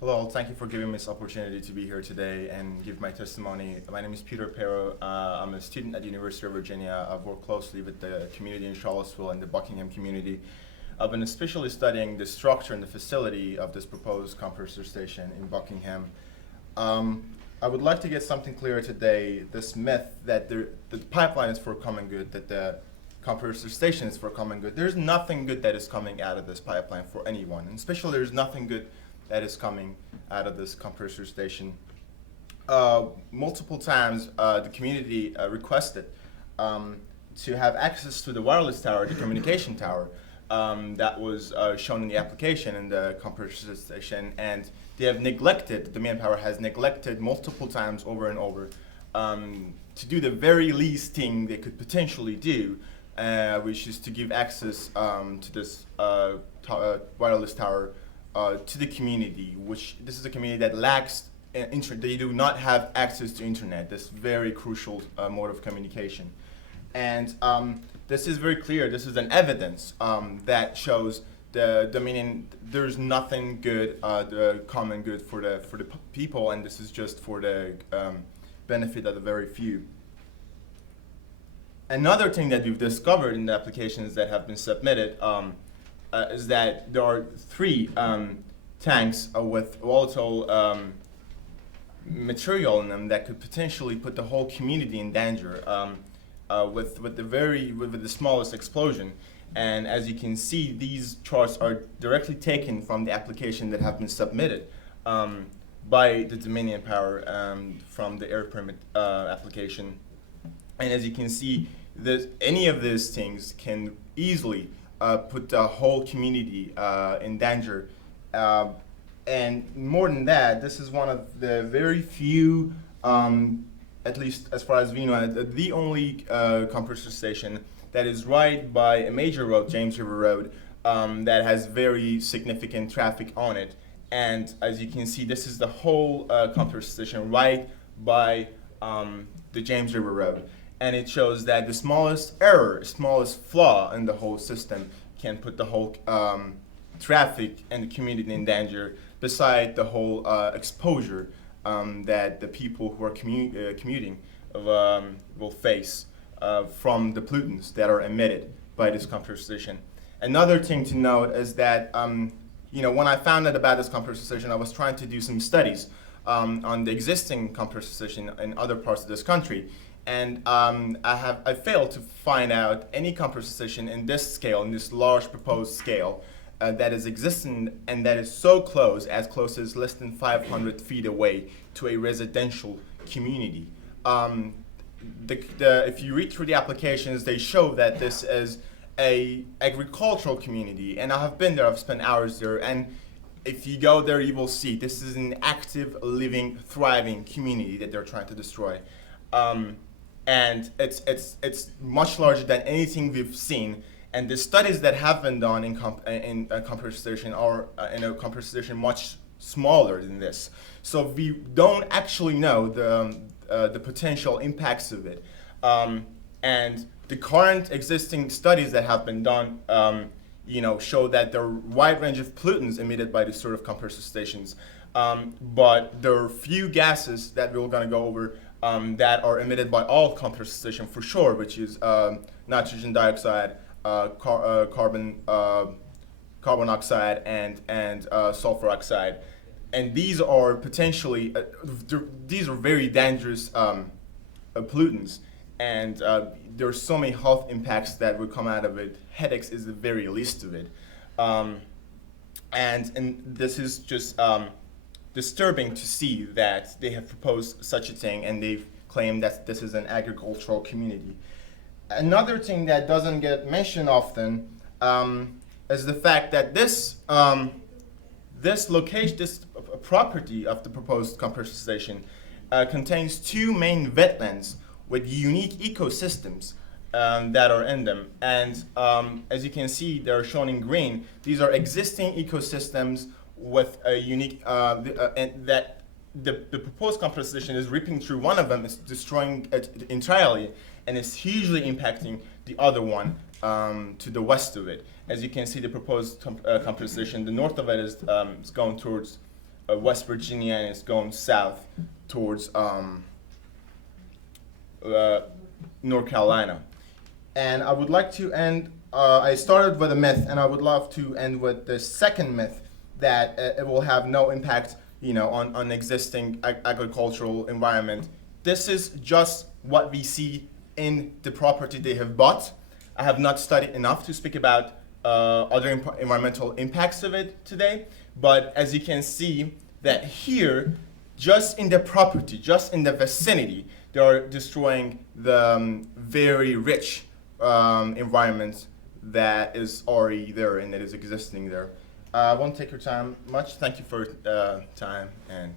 Hello, thank you for giving me this opportunity to be here today and give my testimony. My name is Pairo. I'm a student at the University of Virginia. I've worked closely with the community in Charlottesville and the Buckingham community. I've been especially studying the structure and the facility of this proposed compressor station in Buckingham. I would like to get something clear today, this myth that the pipeline is for common good, that the compressor station is for common good. There's nothing good that is coming out of this pipeline for anyone, and especially there's nothing good that is coming out of this compressor station. Multiple times, the community requested to have access to the wireless tower, the communication tower, that was shown in the application in the compressor station, and they have neglected, the manpower has neglected multiple times over and over to do the very least thing they could potentially do, which is to give access to this wireless tower to the community, which this is a community that lacks internet. They do not have access to internet, this very crucial mode of communication. And this is very clear. This is an evidence that shows the meaning there's nothing good, the common good for the people, and this is just for the benefit of the very few. Another thing that we've discovered in the applications that have been submitted is that there are three tanks with volatile material in them that could potentially put the whole community in danger with the smallest explosion. And as you can see, these charts are directly taken from the application that have been submitted by the Dominion Power from the air permit application. And as you can see, any of these things can easily put the whole community in danger. And more than that, this is one of the very few, at least as far as we know, the only compressor station that is right by a major road, James River Road, that has very significant traffic on it. And as you can see, this is the whole compressor station right by the James River Road. And it shows that the smallest error, smallest flaw in the whole system can put the whole traffic and the community in danger, beside the whole exposure that the people who are commuting will face from the pollutants that are emitted by this compressor station. Another thing to note is that when I found out about this compressor station, I was trying to do some studies on the existing compressor station in other parts of this country. And I failed to find out any compressor station in this scale, in this large proposed scale, that is existing and that is so close as less than 500 feet away to a residential community. If you read through the applications, they show that this is a agricultural community, and I have been there. I've spent hours there, and if you go there, you will see this is an active, living, thriving community that they're trying to destroy. And it's much larger than anything we've seen. And the studies that have been done in a compressor station are in a compressor station much smaller than this. So we don't actually know the potential impacts of it. And the current existing studies that have been done, show that there are a wide range of pollutants emitted by these sort of compressor stations. But there are few gases that we're going to go over that are emitted by all compressor stations for sure, which is nitrogen dioxide, carbon oxide, and sulfur oxide. And these are potentially, these are very dangerous pollutants. And there are so many health impacts that would come out of it. Headaches is the very least of it. And this is just disturbing to see that they have proposed such a thing, and they've claimed that this is an agricultural community. Another thing that doesn't get mentioned often is the fact that this location, this property of the proposed compressor station contains two main wetlands with unique ecosystems that are in them. And as you can see, they're shown in green. These are existing ecosystems with a unique, and that the proposed compressor station is ripping through one of them, is destroying it entirely, and it's hugely impacting the other one to the west of it. As you can see, the proposed compressor station, the north of it is going towards West Virginia and it's going south towards North Carolina. And I would like to end, I started with a myth, and I would love to end with the second myth, that it will have no impact, on existing agricultural environment. This is just what we see in the property they have bought. I have not studied enough to speak about other environmental impacts of it today, but as you can see, that here, just in the property, just in the vicinity, they are destroying the very rich environment that is already there and that is existing there. I won't take your time much. Thank you for time and